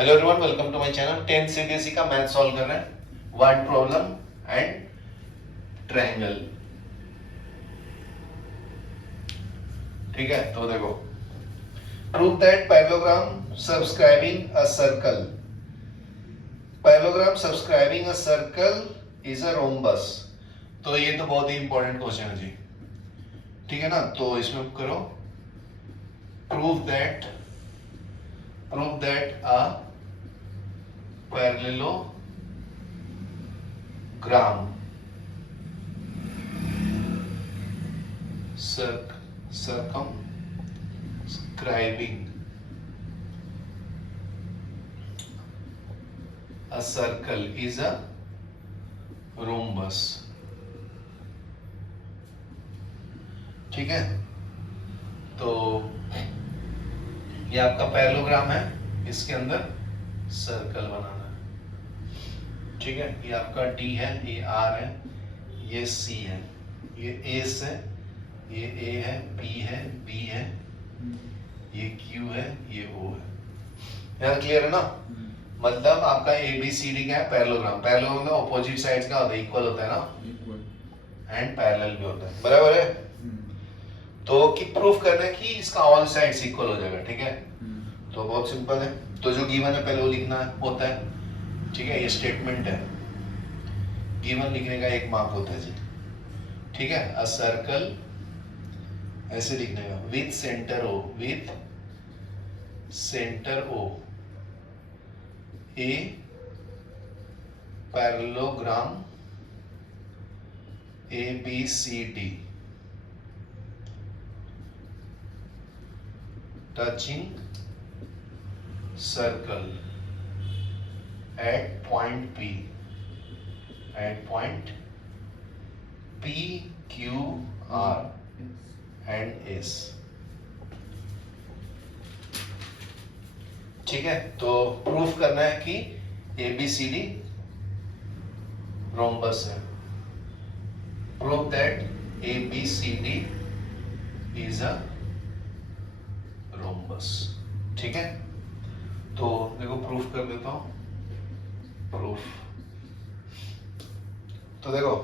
Hello everyone, welcome to my channel. 10th CBSE का math solve कर रहे हैं, वर्ड प्रॉब्लम एंड ट्रायंगल। ठीक है, तो देखो, prove that parallelogram subscribing a circle is a rhombus. तो ये तो बहुत ही इंपॉर्टेंट क्वेश्चन है जी। ठीक है ना, तो इसमें करो prove that a parallelogram circumscribing a circle is a rhombus। ठीक है, तो ये आपका पैरेललोग्राम है, इसके अंदर सर्कल बनाना है। ठीक है, ये आपका D है, ये R है, ये C है, ये A से, ये A है, B है, B है, ये Q है, ये O है। यहाँ क्लियर है ना? मतलब आपका ABCD क्या है? पैरेललोग्राम। पैरेललोग्राम का ऑपोजिट साइड्स का होता है, इक्वल होता है ना, एंड पैरेलल भी होता है, बराबर है। तो कि प्रूफ करना है कि इसका ऑल साइड्स इक्वल हो जाएगा। ठीक है, तो बहुत सिंपल है। तो जो गिवन है पहले वो लिखना होता है। ठीक है, ये स्टेटमेंट है, गिवन लिखने का एक मार्क होता है जी। ठीक है, अ सर्कल ऐसे लिखने का, with centre O a parallelogram ABCD touching circle at point P, Q, R and S। ठीक है, तो प्रूफ करना है कि ABCD रोम्बस है। Proof that ABCD is a rhombus. ठीक है, तो देखो प्रूफ कर देता हूं। प्रूफ, तो देखो,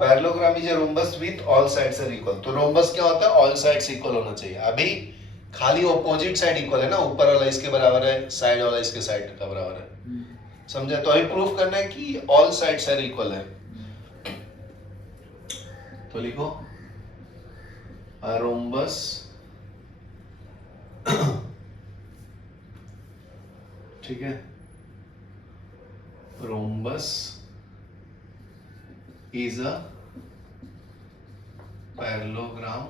parallelogram is a rhombus with all sides are equal. तो रोम्बस क्या होता है? ऑल साइड्स इक्वल होना चाहिए। अभी खाली ऑपोजिट साइड इक्वल है ना, ऊपर वाला इसके बराबर है, साइड वाला इसके साइड का बराबर है। समझे? तो अभी प्रूफ करना है कि ऑल साइड्स आर इक्वल है। तो लिखो अ रोम्बस ठीक है, rhombus is a parallelogram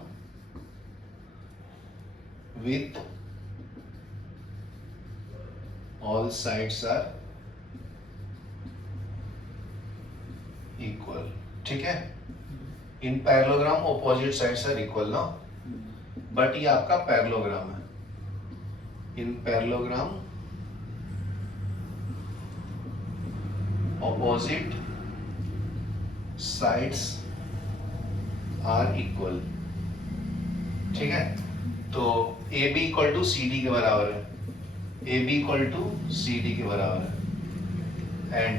with all sides are equal। ठीक है, in parallelogram opposite sides are equal ना, बट ये आपका पैरेललोग्राम है। In parallelogram opposite sides are equal. ठीक है, तो AB इक्वल टू CD के बराबर है, AB इक्वल टू CD के बराबर है, एंड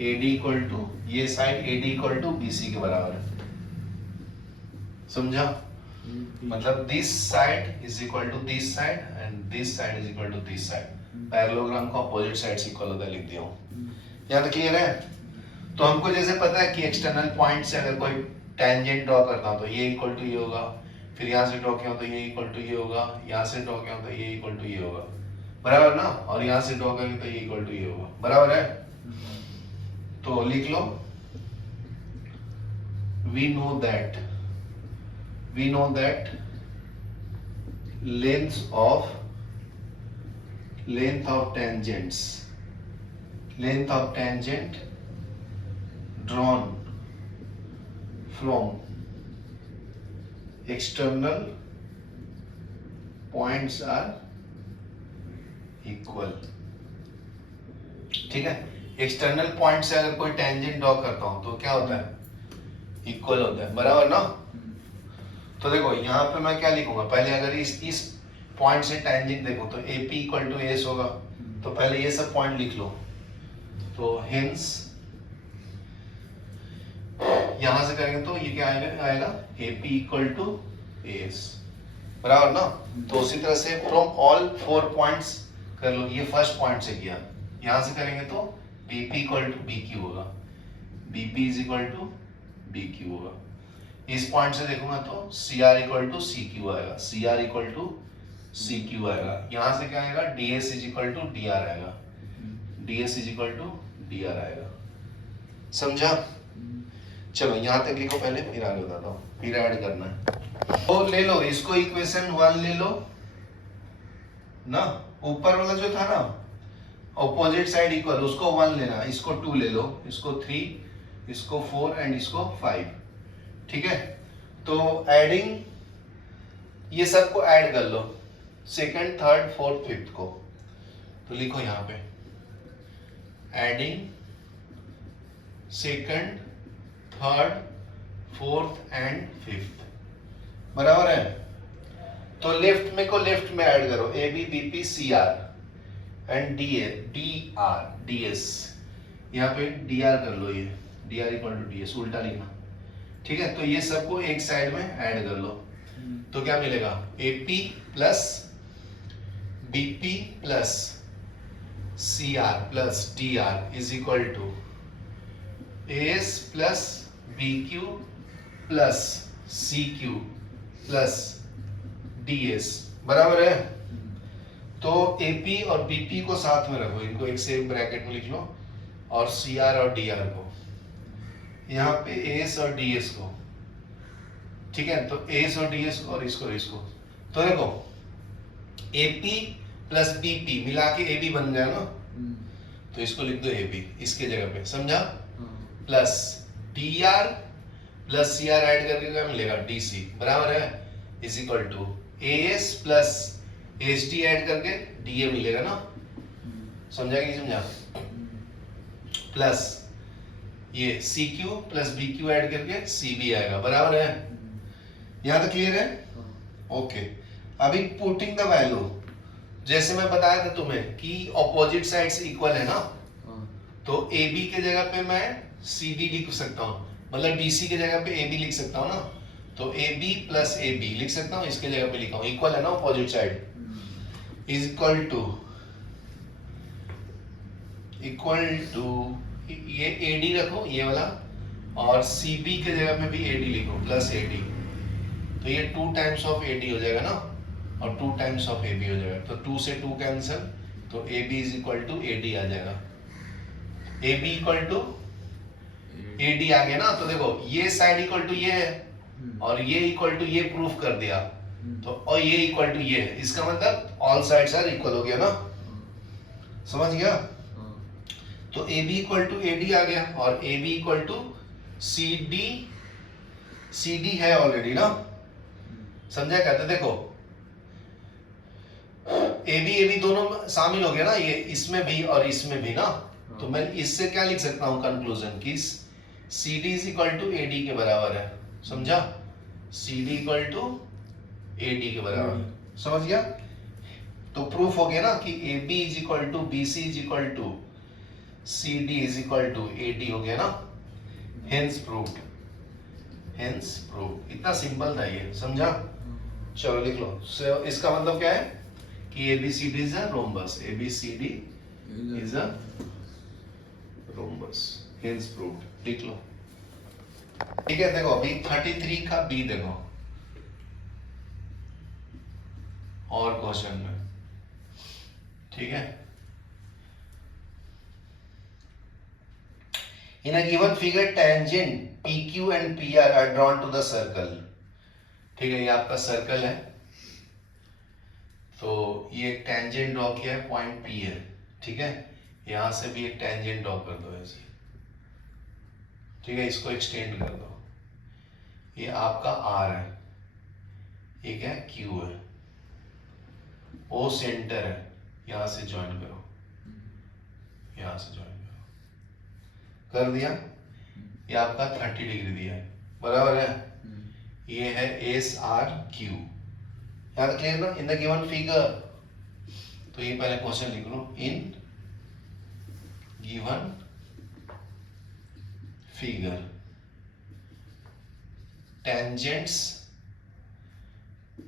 AD इक्वल टू, ये side AD equal to BC के बराबर है। समझा? मतलब this side is equal to this side and this side is equal to this side. Parallelogram का अपोजिट साइड्स इक्वल होता है, लिख दिया हूं। यहाँ तक क्लियर है? तो हमको जैसे पता है कि एक्सटर्नल पॉइंट से अगर कोई टेंजेंट ड्रॉ करता हूं तो ये इक्वल टू ये होगा, फिर यहाँ से ड्रॉ किया तो ये इक्वल टू ये होगा, यहाँ से ड्रॉ किया तो ये इक्वल टू ये होगा, बराबर ना, और यहाँ से ड्रॉ करेंगे तो ये इक्वल टू ये होगा, बराबर है। तो लिख लो, we know that length of tangent drawn from external points are equal। ठीक है, एक्सटर्नल पॉइंट से अगर कोई टेंजेंट ड्रॉ करता हूं तो क्या होता है? इक्वल होता है, बराबर ना। तो देखो यहाँ पे मैं क्या लिखूंगा, पहले अगर इस पॉइंट से टेंजेंट देखो तो AP इक्वल टू एस होगा, तो पहले ये सब पॉइंट लिख लो। तो हेंस यहां से करेंगे तो ये क्या आएगा AP इक्वल टू एस, बराबर ना। तो उसी तरह से फ्रॉम ऑल 4 पॉइंट्स कर लो। ये फर्स्ट पॉइंट से किया, यहां से करेंगे तो BP इक्वल टू BQ होगा, BP is equal to BQ होगा। इस पॉइंट से देखूंगा तो CR इक्वल टू CQ आएगा, CR इक्वल टू CQ आएगा। यहां से क्या आएगा DS is equal to DR आएगा, DS is equal to DR आएगा। समझा? चलो यहां तक लिखो पहले, फिर आगे बताता हूँ, फिर ऐड करना है। तो ले लो इसको, इक्वेशन 1 ले लो ना, ऊपर वाला जो था ना ऑपोजिट साइड इक्वल, उसको 1 लेना, इसको 2 ले लो, इसको 3, इसको 4 एंड इसको 5। ठीक है, तो एडिंग ये सबको ऐड कर लो, सेकंड, थर्ड, फोर्थ, फिफ्थ को। तो लिखो यहां पे adding second, third, fourth and fifth, बराबर है। तो लेफ्ट में को लेफ्ट में ऐड करो, AB BP CR and DS। यहाँ पे DR कर लो, ये DR इक्वल टू DS उल्टा लिखना। ठीक है, तो ये सबको एक साइड में ऐड कर लो, तो क्या मिलेगा AP plus BP plus CR plus DR is equal to AS plus BQ plus CQ plus DS, बराबर है। तो AP और BP को साथ में रखो, इनको एक सेम ब्रैकेट में लिख लो, और CR और DR को यहाँ पे AS और DS को। ठीक है, तो AS और DS को और इसको। तो देखो AP प्लस BP मिला के AB बन गया ना, तो इसको लिख दो AB इसके जगह पे, समझा? Plus DR plus CR add करके क्या मिलेगा DC, बराबर है, is equal to AS plus HD add करके DA मिलेगा ना, समझा कि नहीं समझा? प्लस ये CQ प्लस BQ ऐड करके CB आएगा, बराबर है। यहां तक क्लियर है? ओके, अभी पुटिंग द वैल्यू, जैसे मैं बताया था तुम्हें कि ऑपोजिट साइड्स इक्वल है ना, तो AB के जगह पे मैं CD लिख सकता हूँ, मतलब DC के जगह पे AB लिख सकता हूँ ना, तो AB प्लस AB लिख सकता हूँ, इसके जगह पे लिखा हूँ, इक्वल है ना opposite side, is equal to ये AD रखो ये वाला, और CB के जगह पे भी AD लिखो प्लस AD, तो ये 2 टाइम्स ऑफ AD हो जाएगा ना, और 2 टाइम्स ऑफ AB हो जाएगा, तो 2 से 2 कैंसिल, तो AB is equal to AD आ जाएगा। AB इक्वल टू AD आ गया ना, तो देखो ये साइड इक्वल टू ये है, और ये इक्वल टू ये प्रूफ कर दिया, तो और ये इक्वल टू ये है, इसका मतलब ऑल साइड्स आर इक्वल हो गया ना, समझ गया? तो AB इक्वल टू AD आ गया, और AB इक्वल टू CD है ऑलरेडी ना, समझा? कहते देखो AB दोनों शामिल हो गया ना, ये इसमें भी और इसमें भी ना, तो मैं इससे क्या लिख सकता हूं कंक्लूजन कि CD is equal to AD के बराबर है, समझा? CD इक्वल टू AD के बराबर, समझ गया? तो प्रूफ हो गया ना कि AB is equal to BC is equal to CD is equal to AD हो गया ना, हेंस प्रूव्ड, इतना सिंपल था ये, समझा? चलो लिख लो। So, इसका मतलब क्या है कि ABCD is a rhombus, ABCD is a rhombus, hence proved, लिख लो। ठीक है, देखो अभी 33 का B देखो और क्वेश्चन में, ठीक है। In a given figure, tangent PQ and PR are drawn to the circle. ठीक है, ये आपका सर्कल है, तो ये एक टेंजेंट ड्रॉ किया है, पॉइंट P है, ठीक है। यहां से भी एक टेंजेंट ड्रॉ कर दो ऐसे, ठीक है, इसको एक्सटेंड कर दो। ये आपका R है, ये क्या है, Q है, O सेंटर है, यहां से ज्वाइन करो, यहां से ज्वाइन करो, कर दिया। ये आपका 30 डिग्री दिया है, बराबर है। ये है SRQ, यहाँ तक क्लियर ना? इन द गिवन फिगर, तो ये पहले क्वेश्चन लिख लो, in given figure tangents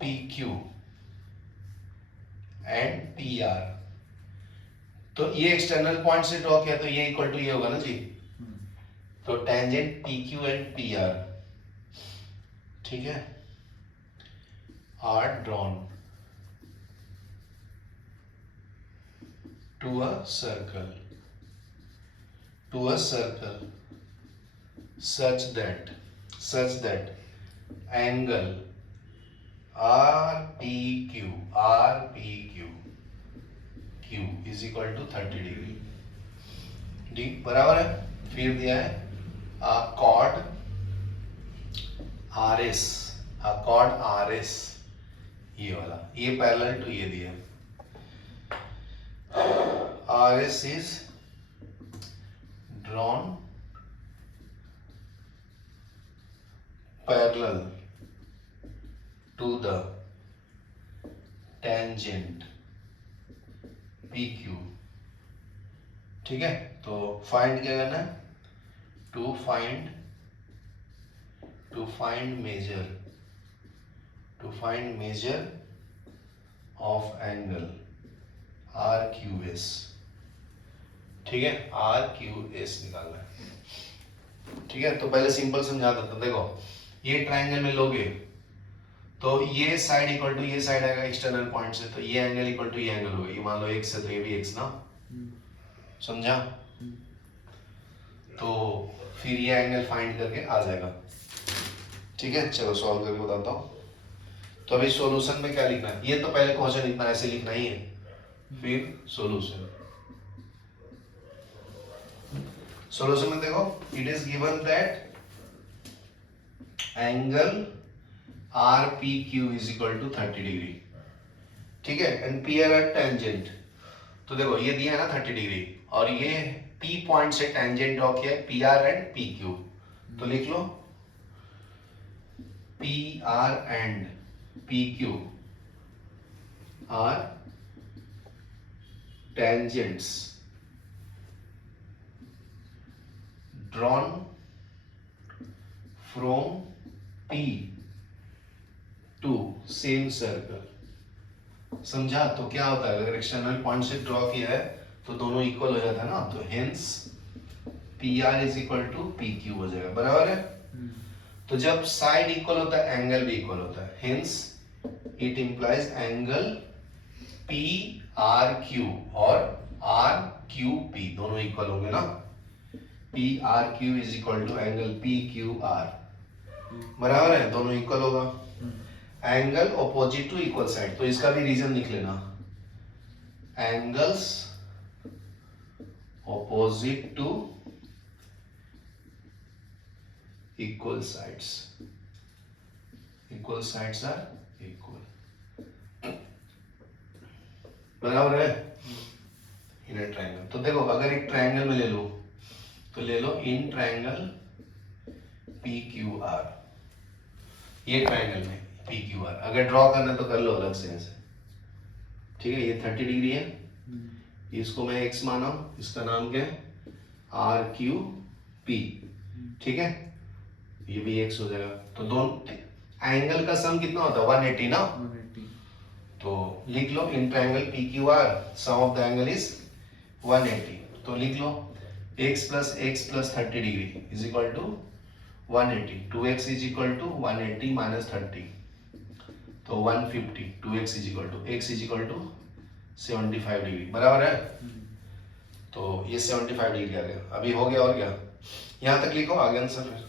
PQ and PR, तो ये एक्सटर्नल पॉइंट से ड्रॉ किया, तो ये इक्वल टू ये होगा ना जी, तो टेंजेंट PQ एंड PR, ठीक है, are drawn to a circle such that angle RPQ Q is equal to 30 degree, ठीक बराबर है। फिर दिया है कॉर्ड RS, ये वाला, ये पैरेलल टू ये दिया, RS is drawn parallel to the tangent PQ, ठीक है। तो फाइंड क्या करना है, to find measure of angle RQS, ठीक है, RQS निकालना है, ठीक है। तो पहले सिंपल समझा देता हूं, देखो ये ट्रायंगल में लोगे तो ये साइड इक्वल टू ये साइड आएगा एक्सटर्नल पॉइंट से, तो ये एंगल इक्वल टू ये एंगल होगा, ये मान लो x है तो ये भी x ना, समझा? तो फिर ये एंगल फाइंड करके आ जाएगा, ठीक है। चलो सॉल्व करके बताता हूँ। तो अभी सॉल्यूशन में क्या लिखना है, ये तो पहले क्वेश्चन लिखना, ऐसे लिखना ही है, फिर सॉल्यूशन में देखो, it is given that angle RPQ is equal to 30 degree, ठीक है, एंड PR एट टेंजेंट, तो देखो ये दिया है ना 30 डिग्री, और ये P पॉइंट से टेंजेंट ड्रॉ किया है PR एंड PQ, तो लिख लो PR and PQ are tangents drawn from P to same circle, समझा? तो क्या होता है, अगर एक्सटर्नल पॉइंट से ड्रॉ किया है तो दोनों इक्वल हो जाता है ना, तो hence PR is equal to PQ हो जाएगा, बराबर है। तो जब साइड इक्वल होता है एंगल भी इक्वल होता है, hence it implies angle PRQ और RQP दोनों इक्वल होंगे ना, PRQ is equal to angle PQR, बराबर है, दोनों इक्वल होगा। Angle opposite to equal side, तो इसका भी रीजन लिख लेना, angles opposite to equal sides are equal, बराबर है, इन अ ट्रायंगल। तो देखो अगर एक ट्रायंगल में ले लो, तो ले लो इन ट्रायंगल PQR, ये ट्रायंगल में PQR, अगर ड्रॉ करना तो कर लो अलग से ऐसे, ठीक है। ये 30 डिग्री है, इसको मैं x माना, इसका नाम क्या है RQP, ठीक है, ये भी x हो जाएगा। तो दोनों एंगल का सम कितना होता है 180 ना, 180, तो लिख लो in triangle PQR sum of the angle is 180, तो लिख लो x plus 30 degree is equal to 180, 2x is equal to 180 minus 30, तो 150, 2x is equal to x is equal to 75 degree, बराबर है। तो ये 75 डिग्री आ गया, अभी हो गया और क्या, यहाँ तक लिखो आगे आंसर,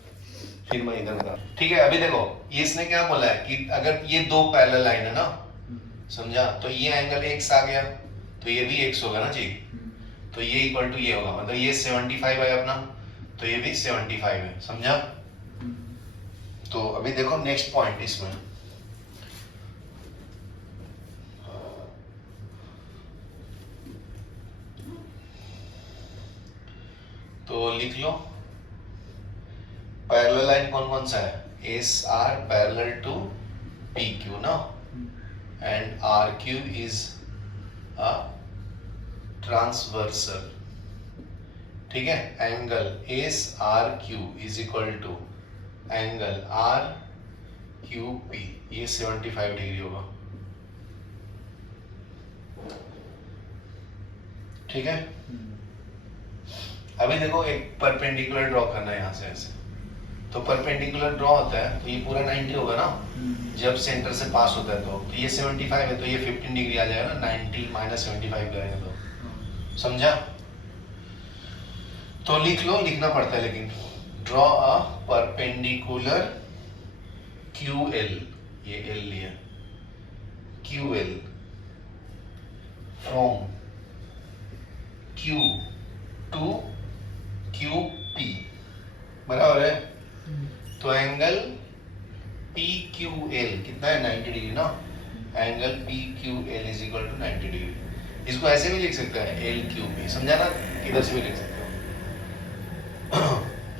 फिर मैं इधर बता, ठीक है। अभी देखो ये इसने क्या बोला है कि अगर ये दो पैरेलल लाइन है ना, समझा, तो ये एंगल x आ गया, तो ये भी x होगा ना जी, तो ये इक्वल टू ये होगा, मतलब ये 75 है अपना, तो ये भी 75 है, समझा। तो अभी देखो नेक्स्ट पॉइंट इसमें, तो लिख लो पैरेलल लाइन कौन कौन सा है, S R parallel to PQ ना, and RQ is a transversal. ठीक है, angle S R Q is equal to angle R Q P, ये 75 डिग्री होगा। ठीक है, अभी देखो एक परपेंडिकुलर ड्रॉ करना है यहाँ से ऐसे, तो परपेंडिकुलर ड्रॉ होता है तो ये पूरा 90 होगा ना, जब सेंटर से पास होता है तो ये 75 है तो ये 15 डिग्री आ जाएगा ना, 90 माइनस 75 करेंगे तो, समझा? तो लिख लो, लिखना पड़ता है लेकिन, ड्रॉ अ परपेंडिकुलर QL, ये L लिया, QL from Q to QP, बराबर है? तो एंगल PQL कितना है, 90 डिग्री ना, angle PQL is equal to 90 degree. इसको ऐसे भी लिख सकते हैं LQP, समझा ना, किधर से भी लिख सकते हो।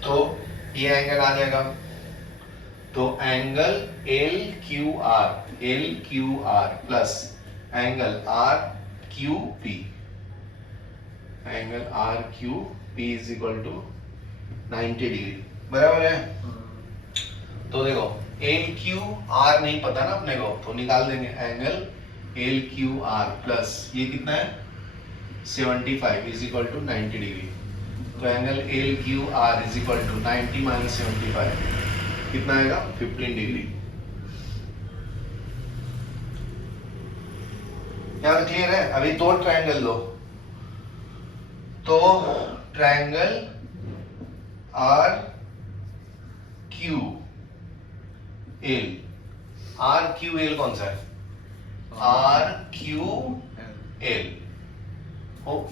तो ये एंगल आ जाएगा, तो angle LQR plus angle RQP, angle RQP is equal to 90 degree, बराबर है? तो देखो LQR नहीं पता ना अपने को, तो निकाल देंगे एंगल LQR प्लस ये कितना है 75 इज इक्वल टू 90 डिग्री, तो angle LQR is equal to 90 minus 75 कितना आएगा 15 डिग्री। यहाँ क्लियर है? अभी दो ट्रायंगल लो, तो ट्रायंगल RQL कौन सा है? RQL,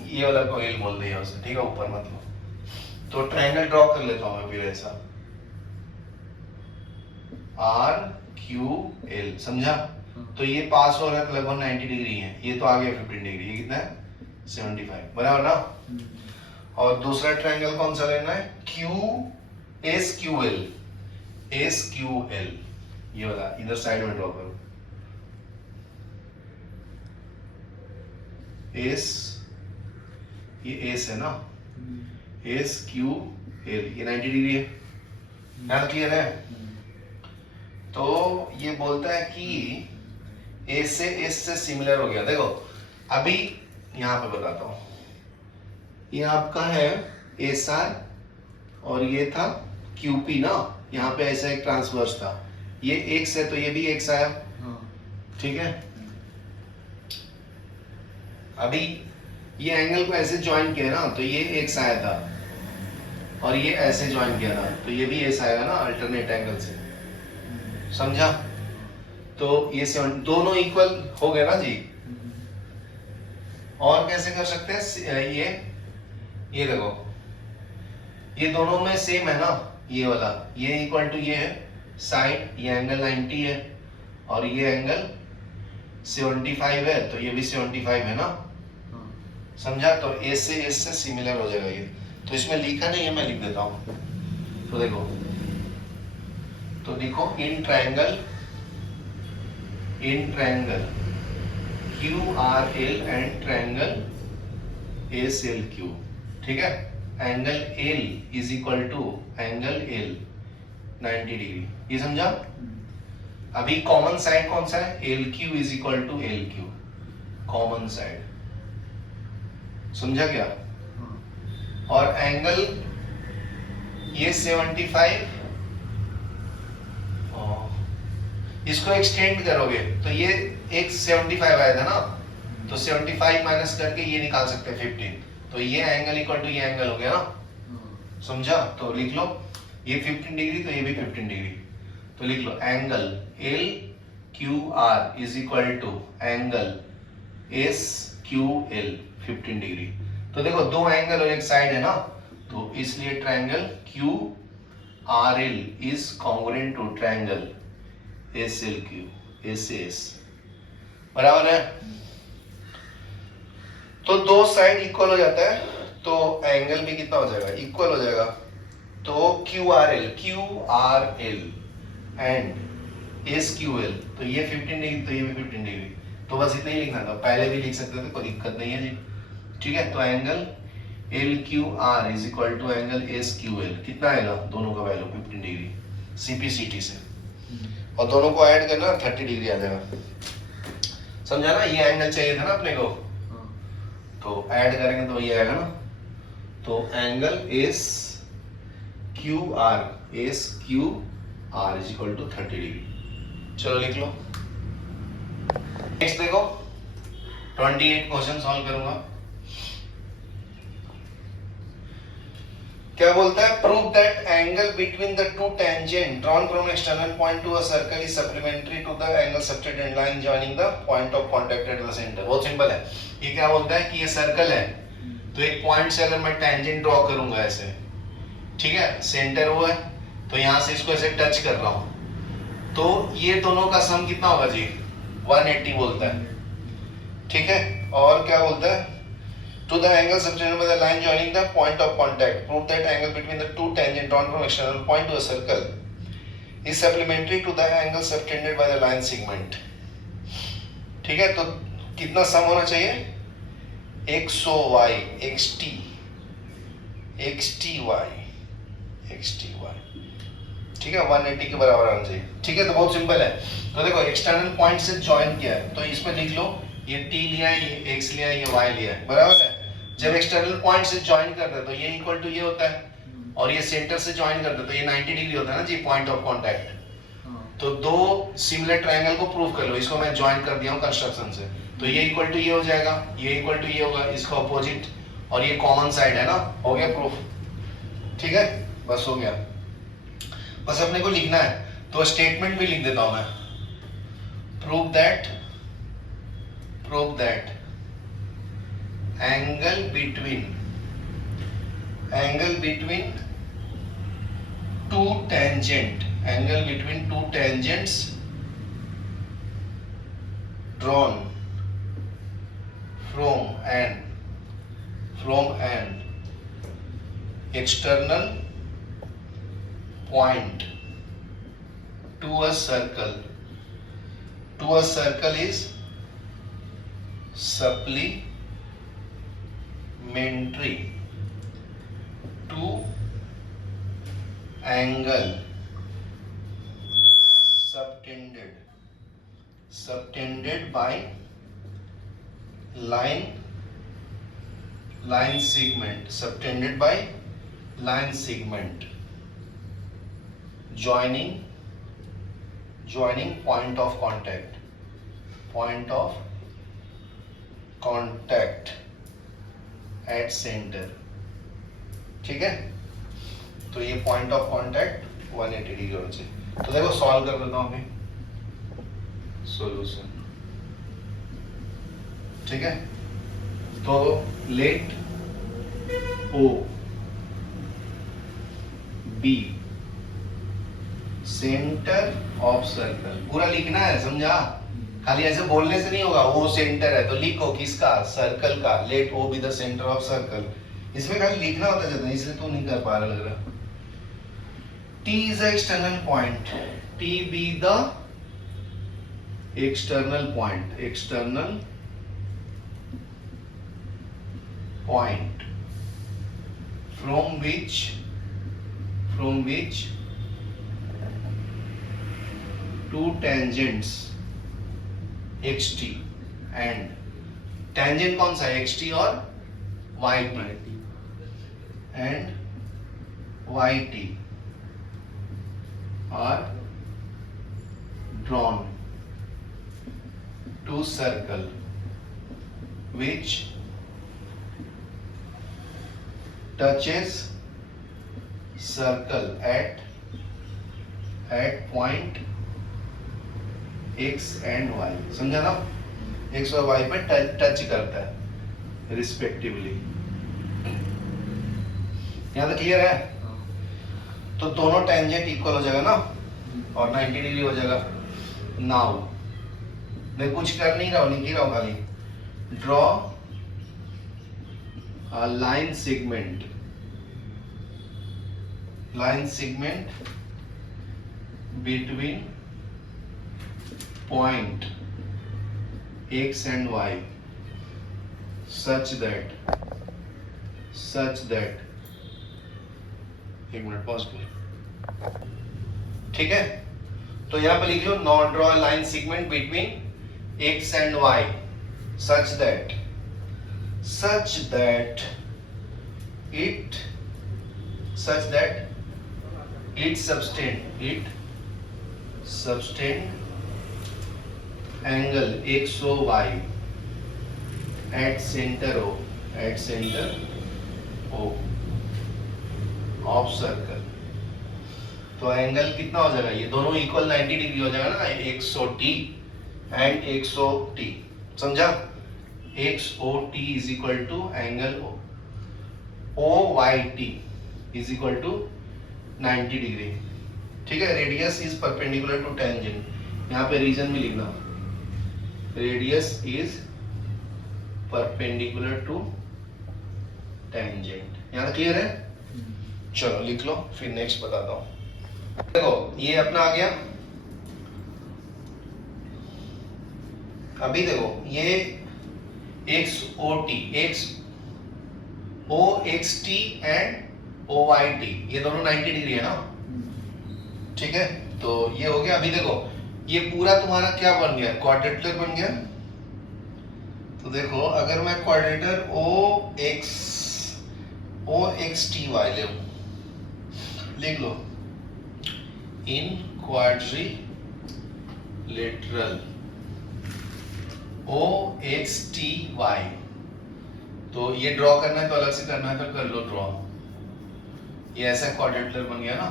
ये वाला को L बोल दिया उसने, ठीक है, ऊपर मतलब। तो ट्रायंगल ड्रॉ कर लेता हूं मैं फिर ऐसा, RQL, समझा? तो ये पास हो रहा है लगभग 90 डिग्री है, ये तो आ गया 15 डिग्री, ये कितना है 75, बराबर ना? और दूसरा ट्रायंगल कौन सा लेना है? SQL, ये वाला इधर साइड में ड्रॉ करो, ये एस है ना, SQL, ये 90 डिग्री है, यहाँ क्लियर है? तो ये बोलता है कि एस से सिमिलर हो गया। देखो अभी यहाँ पे बताता हूँ, ये आपका है SR और ये था QP ना, यहाँ पे ऐसा एक ट्रांसवर्स था, ये X है तो ये भी X आया, ठीक है? अभी ये एंगल को ऐसे ज्वाइन किया ना, तो ये X आया था, और ये ऐसे ज्वाइन किया था तो ये भी ऐसा आएगा ना, अल्टरनेट एंगल से, समझा? तो ये दोनों इक्वल हो गए ना जी। और कैसे कर सकते हैं? ये देखो, ये दोनों में सेम है ना, ये वाला, ये इक्वल टू ये है साइड, ये एंगल 90 है और ये एंगल 75 है, तो ये भी 75 है ना, समझा? तो एस से सिमिलर हो जाएगा ये, तो इसमें लिखा नहीं है, मैं लिख देता हूं। तो देखो, in triangle QRL and triangle SLQ, ठीक है? Angle L is equal to angle L 90 degree, ये समझा? अभी कॉमन साइड कौन सा है? LQ is equal to LQ, common side, समझा क्या? और एंगल ये 75, इसको एक्सटेंड करोगे तो ये एक 75 आया था ना, तो 75 माइनस करके ये निकाल सकते हैं 15, तो ये एंगल इक्वल टू ये एंगल हो गया ना, समझा? तो लिख लो, ये 15 डिग्री तो ये भी 15 डिग्री, तो लिख लो angle LQR is equal to angle SQL 15 degree. तो देखो दो एंगल और एक साइड है ना, तो इसलिए triangle QRL is congruent to triangle SLQ, SAS, बराबर है? तो दो साइड इक्वल हो जाता है तो एंगल भी कितना हो जाएगा? इक्वल हो जाएगा। तो QRL and S Q L, तो ये 15 डिग्री तो ये भी 15 डिग्री, तो बस इतना ही लिखना था, पहले भी लिख सकते थे, कोई दिक्कत नहीं है जी। ठीक है, तो angle L Q R is equal to angle S Q L, कितना आएगा दोनों का वैल्यू 15 डिग्री सीपीसीटी से, और दोनों को ऐड करना 30 डिग्री आ जाएगा। समझा ना, ये एंगल चाहिए था ना अपने को, तो ऐड करेंगे तो ये आएगा ना, तो angle S Q R is equal to 30 degree. चलो लिख लो। नेक्स्ट देखो 28 क्वेश्चन सॉल्व करूंगा। क्या बोलता है, prove that angle between the two tangent drawn from external point to a circle is supplementary to the angle subtendent line joining the point of contact at the centre. बहुत simple है। ये क्या बोलता है कि ये सर्कल है, तो एक पॉइंट से अगर मैं टेंजेंट ड्रॉ करूंगा ऐसे, ठीक है, सेंटर वो है, तो यहां से इसको ऐसे टच कर रहा हूं, तो ये दोनों का सम कितना होगा जी, 180 बोलता है। ठीक है, और क्या बोलता है, to the angle subtended by the line joining the point of contact, prove that angle between the two tangent drawn from external point to a circle is supplementary to the angle subtended by the line segment। ठीक है, तो कितना सम होना चाहिए, 100y xt y, ठीक है, 180 के बराबर आना चाहिए। ठीक है, तो बहुत सिंपल है। तो देखो एक्सटर्नल पॉइंट से ज्वाइन किया है, तो इसमें लिख लो, ये t लिया है, ये x लिया है, ये y लिया है, बराबर है। जब एक्सटर्नल पॉइंट से ज्वाइन करते हैं तो ये इक्वल टू ये होता है, और ये सेंटर से ज्वाइन करते हैं तो ये 90 डिग्री होता है ना जी, पॉइंट ऑफ कांटेक्ट। तो दो सिमिलर ट्रायंगल को प्रूव कर लो, इसको मैं ज्वाइन कर दिया हूं कंस्ट्रक्शन से, तो ये इक्वल टू ये हो जाएगा, ये इक्वल टू ये होगा, इसका अपोजिट, और ये कॉमन साइड है ना, हो गया प्रूफ। ठीक है, बस हो गया, बस अपने को लिखना है। तो स्टेटमेंट भी लिख देता हूं मैं, prove that angle between two tangents drawn from an external point to a circle is supplementary to angle subtended by line segment joining point of contact at center। ठीक है, तो ये पॉइंट ऑफ कांटेक्ट 180 डिग्री होना चाहिए। तो देखो solve कर देता हूं अभी सॉल्यूशन। ठीक है, तो let O be centre of circle, पूरा लिखना है, समझा, खाली ऐसे बोलने से नहीं होगा। वो सेंटर है तो लिखो किसका, सर्कल का, let O be the centre of circle, इसमें खाली लिखना होता है, इसलिए तू नहीं कर पा रहा लग रहा। T is the external point, T be the external point from which two tangents xt and tangent कौन सा है, xt और yt and yt are drawn to circle which touches circle at point x and y। समझा ना, x और y पे touch करता है रिस्पेक्टिवली। यहाँ तक क्लियर है? तो दोनों टेंजेंट इक्वल हो जाएगा ना, और 90 डिग्री हो जाएगा। नाउ मैं कुछ कर नहीं रहा हूं, लिख ही रहा हूं खाली, draw a line segment between point x and y such that एक मिनट पॉज कर, ठीक है। तो यहां पर लिख लो not draw line segment between x and y such that it subtend angle XOY at center O of circle. तो एंगल कितना हो जाएगा, ये दोनों इक्वल 90 डिग्री हो जाएगा ना, XOT एंड XOT, समझा। XOT is equal to angle OYT is equal to 90 degree, ठीक है। Radius is perpendicular to tangent, यहाँ पे रीजन भी लिखना, radius is perpendicular to tangent. यहाँ तक क्लियर है? चलो लिख लो, फिर नेक्स्ट बताता हूं। देखो ये अपना आ गया। अभी देखो ये XOT OXT एंड OYT ये दोनों 90 डिग्री है ना, ठीक है। तो ये हो गया। अभी देखो ये पूरा तुम्हारा क्या बन गया, क्वाड्रेटर बन गया। तो देखो अगर मैं क्वाड्रेटर OXTY ले लूं, लिख लो इन क्वाड्रिलेटरल OXTY, तो ये ड्रॉ करना है तो अलग से करना है तो कर लो ड्रॉ। ये ऐसा क्वाड्रिलेटरल बन गया ना,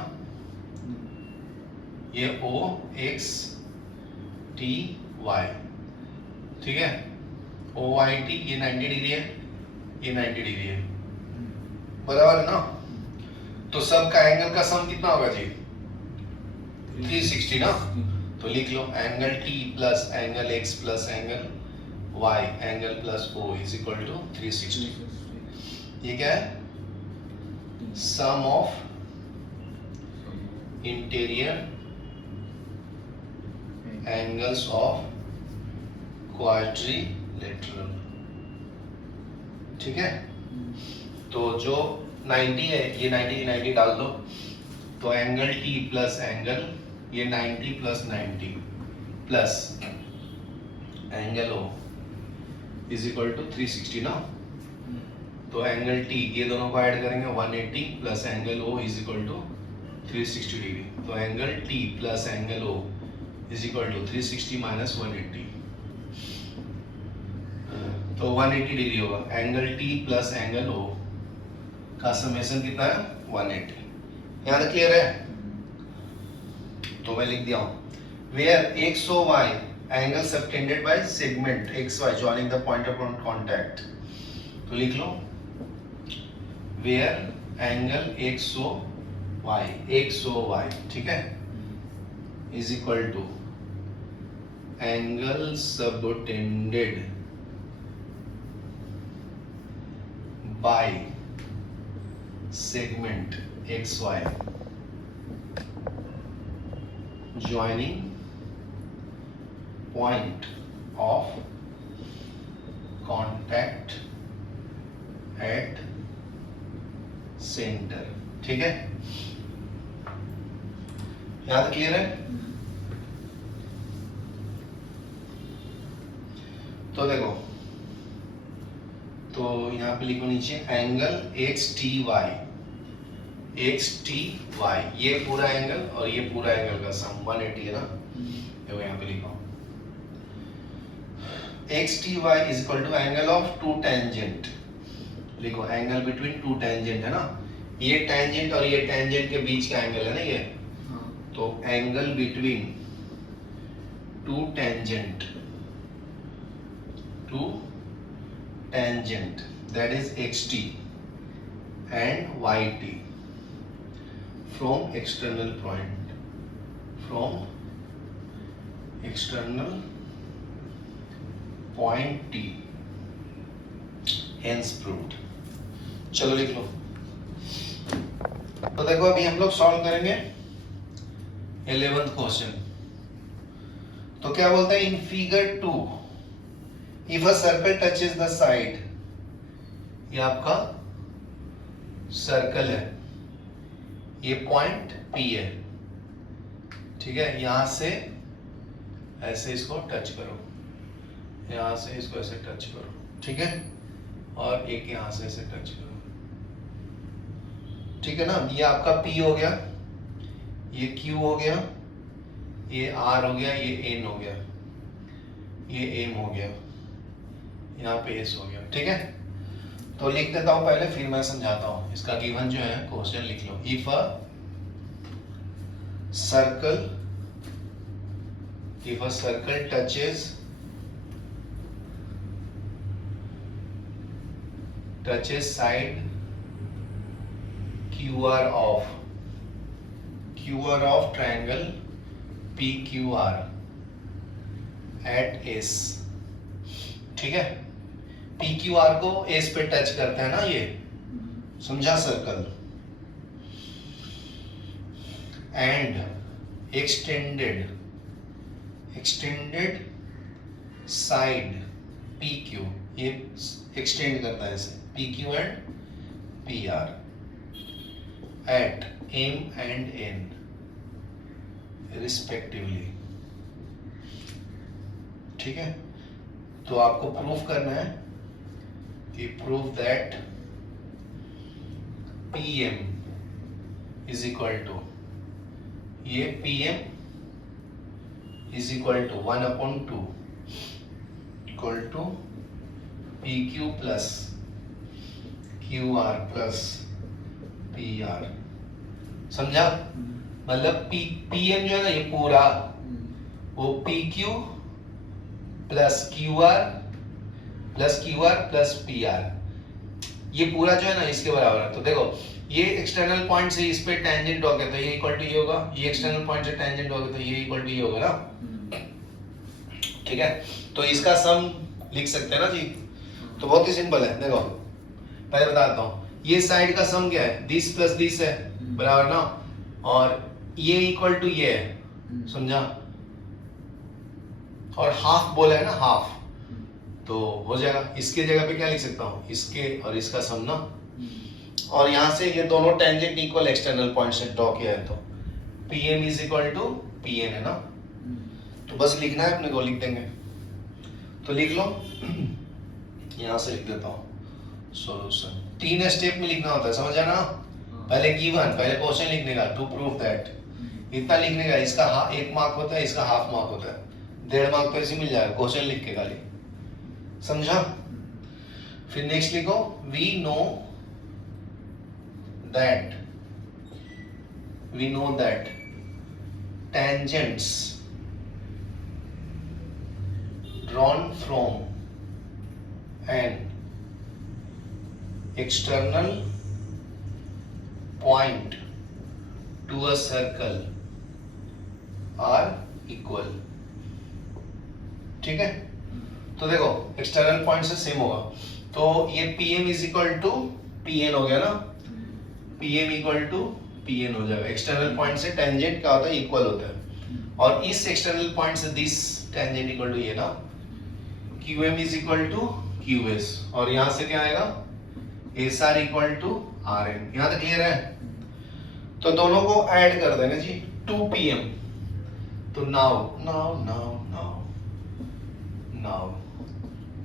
ये OXTY, ठीक है। OYT ये 90 डिग्री है, ये 90 डिग्री है, बराबर है ना। तो सब का एंगल का सम कितना होगा जी, 360 ना। तो लिख लो angle T plus angle X plus angle Y angle plus O is equal to 360। ये क्या है, sum of interior angles of quadrilateral, ठीक है। तो जो 90 है ये 90 डाल दो, तो एंगल T प्लस एंगल ये 90 plus 90 plus angle O is equal to 360 ना। तो एंगल T ये दोनों को ऐड करेंगे 180 plus angle O is equal to 360 degree. तो angle T plus angle O is equal to 360 minus 180, तो 180 डिग्री होगा। Angle T plus angle O का समेशन कितना है, 180। यहाँ तक क्लियर है? तो मैं लिख दिया हूं where XOY angle subtended by segment XY joining the point of contact. तो लिख लो वेयर एंगल XOY, ठीक है, is equal to angle subtended by segment XY joining point of contact at center, ठीक है। यहां तक क्लियर है? तो देखो, तो यहां पे लिखो नीचे एंगल XTY, ये पूरा एंगल और ये पूरा एंगल का सम 180 है ना। देखो यहाँ पे लिखो XTY is equal to angle of two tangent. लिखो एंगल बिटवीन टू टेंजेंट है ना, ये टेंजेंट और ये टेंजेंट के बीच का एंगल है ना ये। तो angle between two tangent that is XT and YT from external point, T, hence proved। चलो लिख लो। तो देखो अभी हम लोग सॉल्व करेंगे 11th क्वेश्चन। तो क्या बोलता है in figure 2 if a circle touches the side, ये आपका सर्कल है, ये पॉइंट P है, ठीक है, यहां से ऐसे इसको टच करो, यहां से इसको ऐसे टच करो, ठीक है, और एक यहां से ऐसे टच करो, ठीक है ना। ये आपका P हो गया, ये Q हो गया, ये R हो गया, ये N हो गया, ये M हो गया, यहाँ पे S हो गया, ठीक है। तो लिख देता हूं पहले, फिर मैं समझाता हूं। इसका गिवन जो है क्वेश्चन लिख लो। If a circle touches side QR of triangle PQR at S, ठीक है। PQR को S पे टच करते हैं ना, ये समझा circle, and extended side PQ, ये एक्सटेंड करता है इसे, PQ and PR at M and N respectively, ठीक है। तो आपको प्रूफ करना है कि prove that PM is equal to, ये PM is equal to 1/2 equal to PQ plus QR plus PR, समझा। मतलब PM जो है ना, ये पूरा वो PQ plus QR plus PR, ये पूरा जो है ना इसके बराबर है। तो देखो ये एक्सटर्नल पॉइंट से इस पे टेंजेंट हो गया तो ये इक्वल टू ये होगा, ये एक्सटर्नल पॉइंट से टेंजेंट हो गया तो ये इक्वल टू ये होगा ना, ठीक है। तो इसका सम लिख सकते हैं ना जी। तो बहुत ही सिंपल है, देखो पहले बताता हूँ, ये साइड का सम क्या है, दिस प्लस दिस है, बराबर ना, और ये इक्वल टू ये है, समझा, और हाफ बोला है ना, हाफ, तो हो जाएगा। इसके जगह पे क्या लिख सकता हूँ, इसके और इसका सम ना, और यहाँ से ये दोनों टेंजेंट इक्वल एक्सटर्नल पॉइंट से ड्रॉ किया है, तो PM is equal to PN है ना। तो बस लिखना है अपने को, लिख देंगे, तो लिख लो। यहाँ से लिख देता हूँ सॉल्यूशन, 3 स्टेप में लिखना होता है, समझ ना। पहले गिवन, पहले क्वेश्चन लिखने का, टू प्रूव दैट, इतना लिखने का, इसका 1 मार्क होता है, इसका हाफ मार्क होता है, 1.5 मार्क तो ऐसे मिल जाएगा क्वेश्चन लिख के खाली, समझा। फिर नेक्स्ट लिखो, we know that tangents drawn from an external point to a circle are equal, ठीक है। तो देखो एक्सटर्नल पॉइंट से सेम होगा, तो ये PM is equal to PN हो गया ना, PM इक्वल टू PN हो जाएगा। एक्सटर्नल पॉइंट से टेंजेंट क्या होता है, इक्वल होता है, और इस एक्सटर्नल पॉइंट से दिस टेंजेंट इक्वल टू ये ना, QM is equal to QS, और यहां से क्या आएगा, SR इक्वल टू RN। यहां तक क्लियर है। तो दोनों को ऐड कर देंगे जी, 2PM, तो now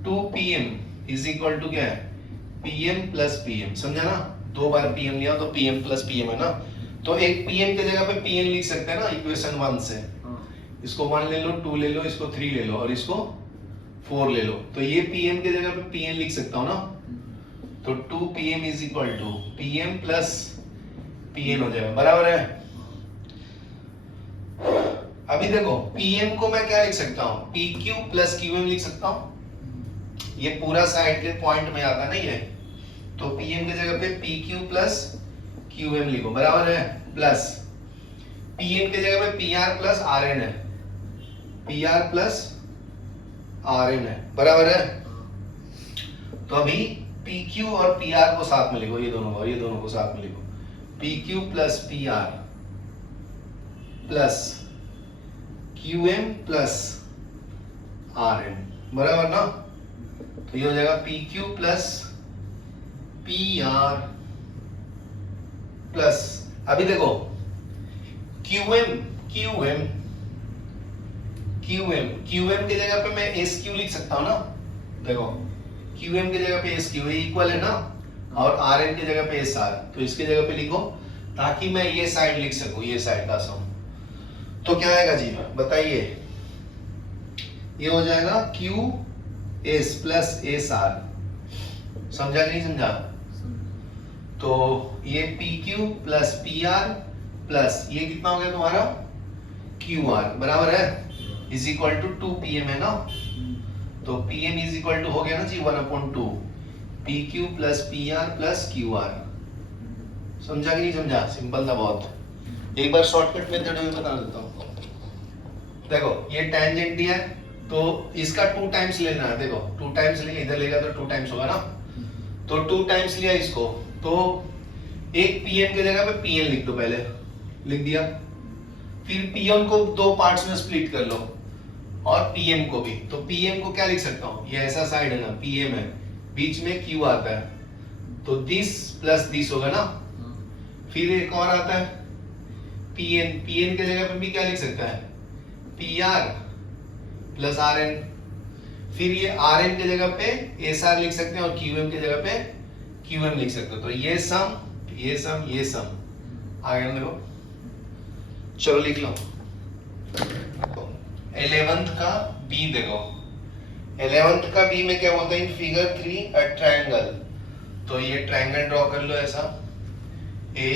2PM is equal to क्या है, PM प्लस PM, समझा ना। 2 बार PM लिया तो PM प्लस PM है ना, तो एक PM की जगह पे PN लिख सकते हैं ना इक्वेशन 1 से, इसको 1 ले लो, 2 ले लो, इसको 3 ले लो, और इसको 4 ले लो, तो ये PM की जगह पे PN लिख सकता हूँ ना। तो 2PM is equal to PM plus PN हो जाएगा, बराबर है। अभी देखो PM को मैं क्या लिख सकता हूँ, PQ प्लस QM लिख सकता हूँ, ये पूरा साइड के पॉइंट में आता ना ये, तो PM की जगह पे PQ प्लस QM लिखो, बराबर है, प्लस PM की जगह पे PR प्लस RN है, PR प्लस RN है, बराबर है। तो अभी PQ और PR को साथ में लिखो, ये दोनों को साथ में लिखो, PQ plus PR plus QM plus R N, बराबर ना। तो ये हो जाएगा P Q plus P R plus, अभी देखो Q M Q M Q M Q M की जगह पे मैं एस क्यू लिख सकता हूं ना। देखो क्यू एम की जगह पे एस क्यू इक्वल है ना, और आर एन की जगह पे एस आर, तो इसकी जगह पे लिखो ताकि मैं ये साइड लिख सकूं, ये साइड का सम। तो क्या आएगा जी बताइए, ये हो जाएगा Q S plus S R, समझा कि नहीं समझा। तो ये P Q plus P R plus ये कितना हो गया तुम्हारा क्यू आर, बराबर है, is equal to 2 P M है ना। तो P M is equal to हो गया ना जी 1/2 P Q plus P R plus Q R, समझा कि नहीं समझा, सिंपल था बहुत। एक बार शॉर्टकट मेथड में बता देता हूँ। देखो ये टेंजेंट दिया है तो इसका 2 टाइम्स लेना है। देखो 2 टाइम्स लेंगे, इधर लेगा तो 2 टाइम्स होगा ना, तो 2 टाइम्स लिया इसको, तो एक पीएम की जगह पे पीएन लिख दो, पहले लिख दिया, फिर पीएम को 2 पार्ट्स में स्प्लिट कर लो और पीएम को भी। तो पीएम को क्या लिख सकता हूँ, ये ऐसा साइड है ना, पीएम है, बीच में क्यू आता है, तो दिस प्लस दिस होगा ना। फिर एक और आता है पीएन, पीएन की जगह पे भी क्या लिख सकता है P R plus R N, फिर ये आर एन की जगह पे एस आर लिख सकते हैं और क्यू एम की जगह पे क्यू एम लिख सकते हो। तो ये सम ये सम ये सम आ गया। देखो चलो लिख लो 11th का बी, देखो 11th का बी में क्या बोलते हैं, इन फिगर 3 अ ट्रायंगल। तो ये ट्रायंगल ड्रॉ कर लो ऐसा A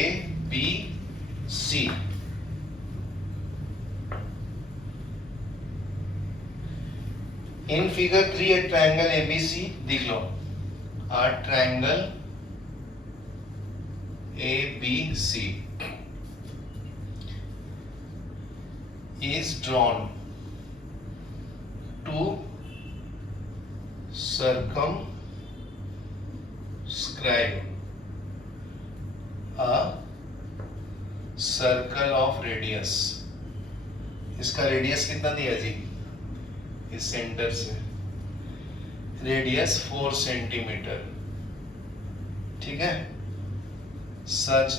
B C. In figure 3 a triangle ABC, लिख लो a triangle ABC is drawn to circumscribe a circle of radius। इसका रेडियस कितना दिया जी, इस सेंटर से रेडियस 4 सेंटीमीटर, ठीक है। Such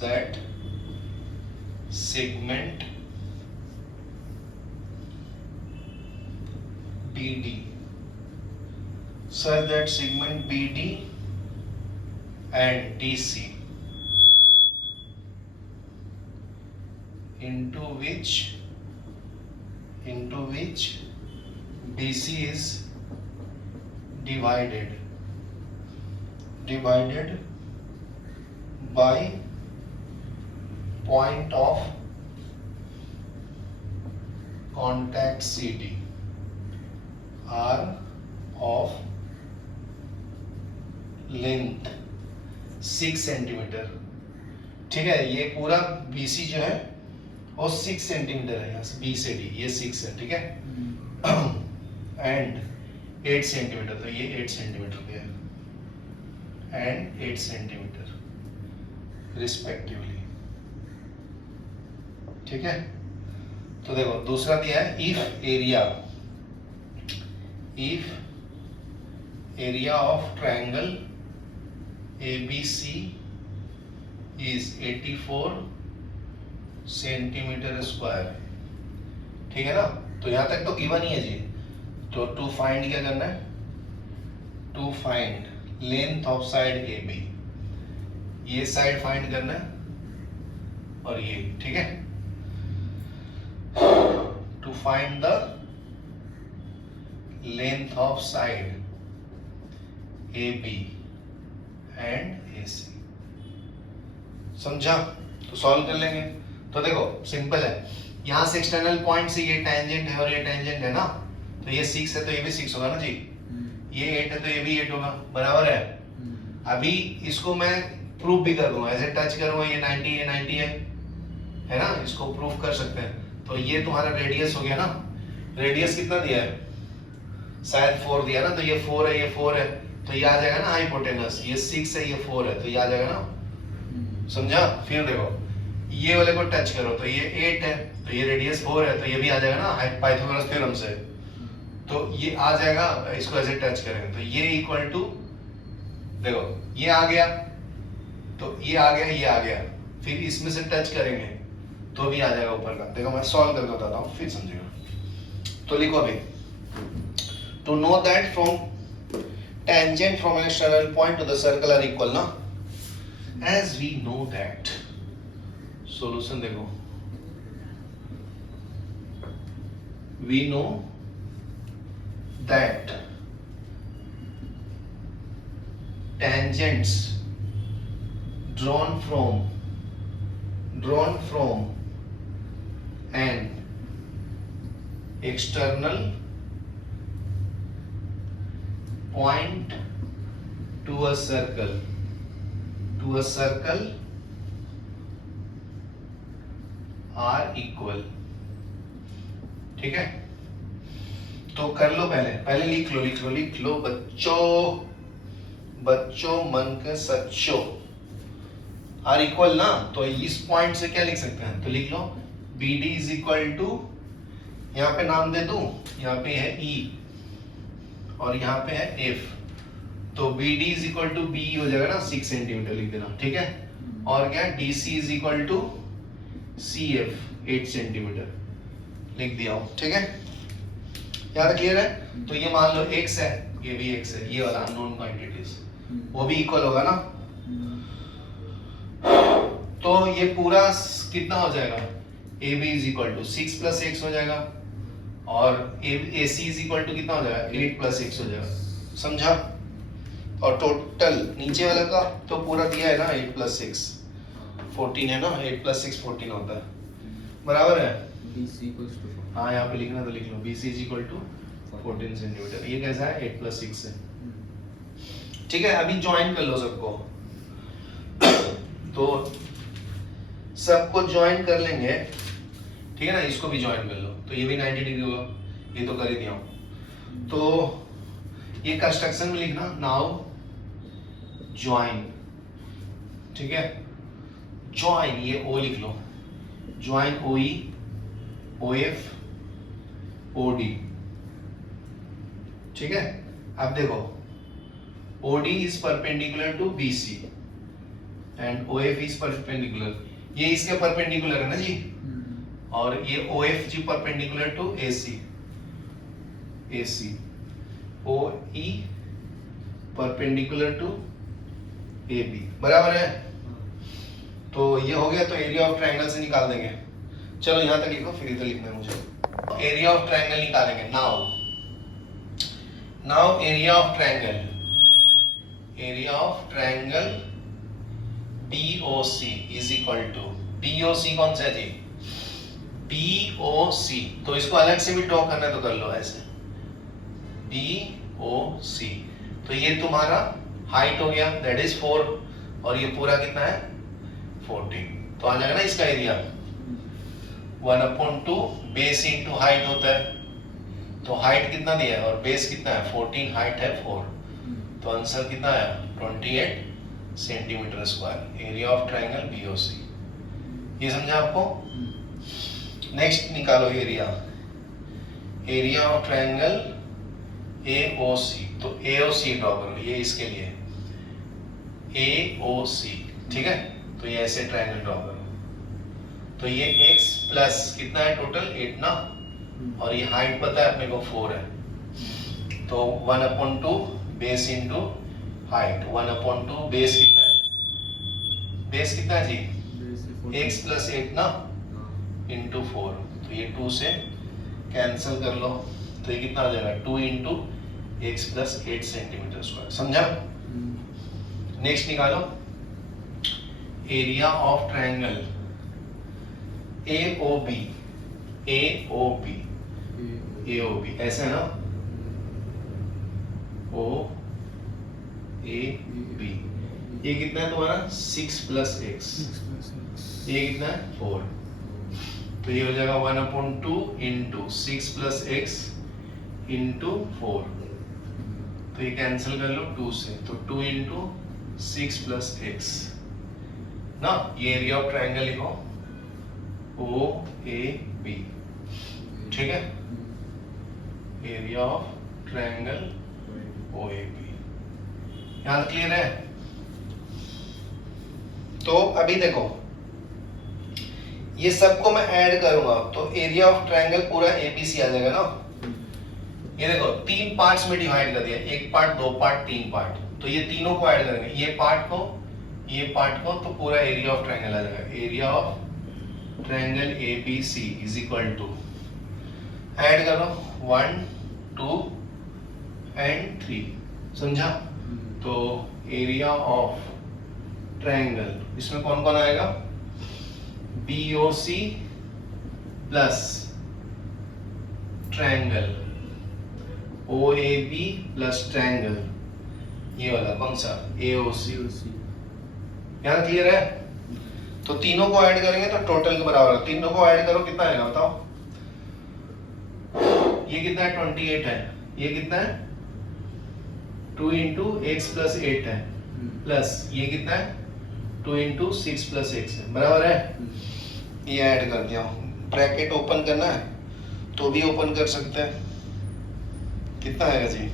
that segment BD, such that segment BD and DC into which BC is divided by point of contact CD are of length 6 centimetre, ठीक है। ये पूरा BC जो है और 6 सेंटीमीटर है, यहाँ से B से D ये 6 है, ठीक है। एंड 8 सेंटीमीटर, तो ये 8 सेंटीमीटर गया एंड 8 सेंटीमीटर रिस्पेक्टिवली, ठीक है। तो देखो दूसरा दिया है if area of triangle ABC is 84 centimetre square, ठीक है ना। तो यहां तक तो गिवन ही है जी। तो टू फाइंड क्या करना है, to find length of side AB, ये साइड फाइंड करना है और ये, ठीक है। To find the length of side AB and AC, समझा। तो सॉल्व कर लेंगे। तो देखो सिंपल है, यहां से एक्सटर्नल पॉइंट से ये टेंजेंट है और ये टेंजेंट है ना, तो ये 6 है तो ये भी 6 होगा ना जी, ये 8 है तो ये भी 8 होगा, बराबर है। अभी इसको मैं प्रूफ भी कर दूंगा, ऐसे टच करूंगा ये 90 ये 90 है ना, इसको प्रूफ कर सकते हैं। तो ये तुम्हारा रेडियस हो गया ना, रेडियस कितना दिया है, शायद 4 दिया ना, तो ये 4 है ये 4 है, तो ये आ जाएगा ना हाइपोटेनस, ये 6 है ये 4 है, तो ये आ जाएगा ना, समझा। फिर देखो ये वाले को टच करो तो ये 8 है, तो ये रेडियस 4 है, तो ये भी आ जाएगा ना पाइथागोरस थ्योरम से, तो ये आ जाएगा। इसको ऐसे टच करेंगे तो ये इक्वल टू, देखो ये आ गया, तो ये आ गया, ये आ गया, फिर इसमें से टच करेंगे तो भी आ जाएगा ऊपर का। देखो मैं सॉल्व करके बताता हूँ फिर समझेगा। तो लिखो अभी, to know that from tangent from an external point to the circle are equal ना, as we know that, solution देखो, we know that tangents drawn from an external point to a circle are equal। ठीक है, तो कर लो, पहले लिख लो बच्चों मन के सच्चो, आर इक्वल ना, तो इस पॉइंट से क्या लिख सकते हैं, तो लिख लो B D is equal to, यहाँ पे नाम दे दूं, यहाँ पे है E और यहाँ पे है F, तो B D is equal to B हो जाएगा ना 6 सेंटीमीटर लिख देना, ठीक है, और क्या D C is equal to C F 8 centimetre लिख दिया हूं, ठीक है, यहाँ तक क्लियर है। तो ये मान लो x है, ये भी x है, ये वाला अननोन क्वांटिटीज वो भी इक्वल होगा ना, तो ये पूरा कितना हो जाएगा, A B is equal to 6 plus X हो जाएगा, और A C is equal to कितना हो जाएगा 8 प्लस एक्स हो जाएगा, समझा। और टोटल नीचे वाला का तो पूरा दिया है ना 8 प्लस 6 14 है ना, 8 प्लस 6 14 होता है, बराबर है। हाँ यहाँ पे लिखना तो लिख लो, B C is equal to 14 centimetre, ये कैसा है 8 प्लस 6 है, ठीक है। अभी ज्वाइन कर लो सबको, तो सबको ज्वाइन कर लेंगे, ठीक है ना, इसको भी ज्वाइन कर लो, तो ये भी 90 डिग्री होगा, ये तो कर ही दिया हूं। तो ये कंस्ट्रक्शन में लिखना, नाउ ज्वाइन, ठीक है, ज्वाइन ये ओ लिख लो, ज्वाइन ओ ई ओ एफ ओ डी, ठीक है। अब देखो OD is perpendicular to BC and OF is perpendicular, ये इसके परपेंडिकुलर है ना जी, और ये OF जी perpendicular to AC, OE perpendicular to AB, बराबर है। तो ये हो गया, तो एरिया ऑफ ट्रायंगल से निकाल देंगे, चलो यहां तक लिखो, फिर इधर लिखना है मुझे। एरिया ऑफ ट्रायंगल निकालेंगे, now area of triangle BOC is equal to, BOC कौन सा है जी, BOC, तो इसको अलग से भी ड्रॉ करना है तो कर लो ऐसे, BOC, तो ये तुम्हारा हाइट हो गया, दैट इज 4, और ये पूरा कितना है 14, तो आ जाएगा ना इसका एरिया 1/2 बेस इंटू हाइट होता है, तो हाइट कितना दिया है और बेस कितना है 14, हाइट है 4, तो आंसर कितना है 28 centimetre square, area of triangle BOC। ये समझा आपको। नेक्स्ट निकालो एरिया ऑफ ट्रायंगल AOC, तो AOC ड्रॉ करो, ये इसके लिए AOC, ठीक है, तो ये ऐसे ट्रायंगल ड्रॉ करो, तो ये x प्लस कितना है टोटल 8 ना, और ये हाइट पता है अपने को 4 है, तो 1/2 बेस इंटू हाइट, 1/2 बेस कितना है जी, x प्लस 8 ना इंटू 4, तो ये 2 से कैंसिल कर लो, तो ये कितना आ जाएगा 2 into x plus 8 centimetre square, समझा। नेक्स्ट निकालो एरिया ऑफ ट्रायंगल AOB, ऐसे है ना, OAB, ये कितना है तुम्हारा 6 प्लस x, ये कितना है 4, तो ये हो जाएगा 1/2 इंटू 6 प्लस x इंटू 4, तो ये कैंसिल कर लो 2 से, तो 2 इंटू 6 प्लस x ना, ये एरिया ऑफ ट्रायंगल लिखो ओ ए बी, ठीक है, area of triangle O A B. यहां तक क्लियर है? तो अभी देखो ये सबको मैं ऐड करूंगा तो एरिया ऑफ ट्रायंगल पूरा एबीसी आ जाएगा ना। ये देखो तीन पार्ट्स में डिवाइड कर दिया, एक पार्ट, दो पार्ट, तीन पार्ट, तो ये तीनों को ऐड करेंगे, ये पार्ट को, ये पार्ट को, तो पूरा एरिया ऑफ ट्रायंगल आ जाएगा। Area of triangle ABC is equal to, add करो 1 2 एंड 3, समझा? तो एरिया ऑफ ट्रायंगल इसमें कौन कौन आएगा? BOC plus triangle OAB plus triangle, ये वाला कौन सा? AOC। यहाँ क्लियर है? तो तीनों को ऐड करेंगे तो टोटल के बराबर है। तीनों को ऐड करो कितना आएगा बताओ? ये कितना है? 28 है। ये कितना है? 2 इंटू x प्लस 8 है, प्लस ये कितना है? 2 इंटू 6 प्लस x है, बराबर है? ये ऐड कर दिया। ब्रैकेट ओपन करना है तो भी ओपन कर सकते हैं। कितना आएगा जी?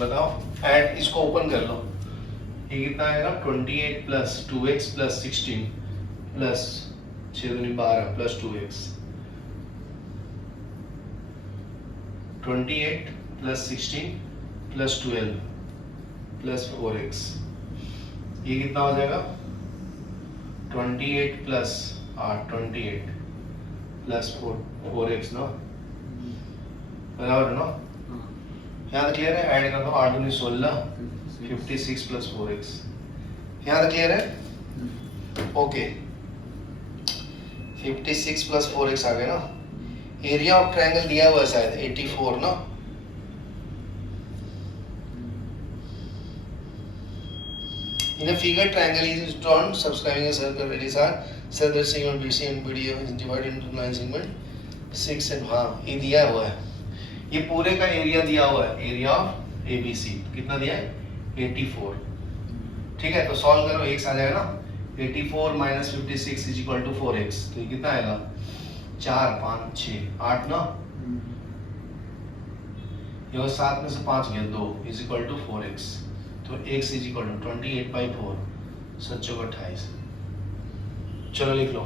बताओ, ऐड, इसको ओपन कर लो। ये कितना आएगा? 28 प्लस 2x प्लस 16 प्लस 6 दूनी 12 plus 2x, 28 plus 16 plus 12 plus 4x, ये कितना हो जाएगा? 28 प्लस 8, 28 प्लस 4x ना, बराबर ना? यहाँ तक क्लियर है? ऐड कर दो, 8 दूनी 16, 56 प्लस 4x। यहाँ तक क्लियर है? ओके, 56 प्लस 4x आ गया ना। एरिया ऑफ ट्रायंगल दिया हुआ है शायद 84 ना। In a figure, triangle is drawn subscribing a circle radius r. So the segment BC and BD is divided into 9 segment 6 and हाँ ये दिया हुआ है। ये पूरे का एरिया दिया हुआ है, एरिया ऑफ ABC कितना दिया है? 84। ठीक है, तो सॉल्व करो, x आ जाएगा ना। 84 minus 56 is equal to 4x, तो ये कितना आएगा? 4 5 6 8 ना, ये 7 में से 5 गया 2 इज इक्वल टू 4x, तो x इज इक्वल टू 28/4, 7 चौक 28। चलो लिख लो।